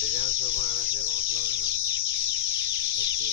design सब बना रखे घोंसला में ना ओके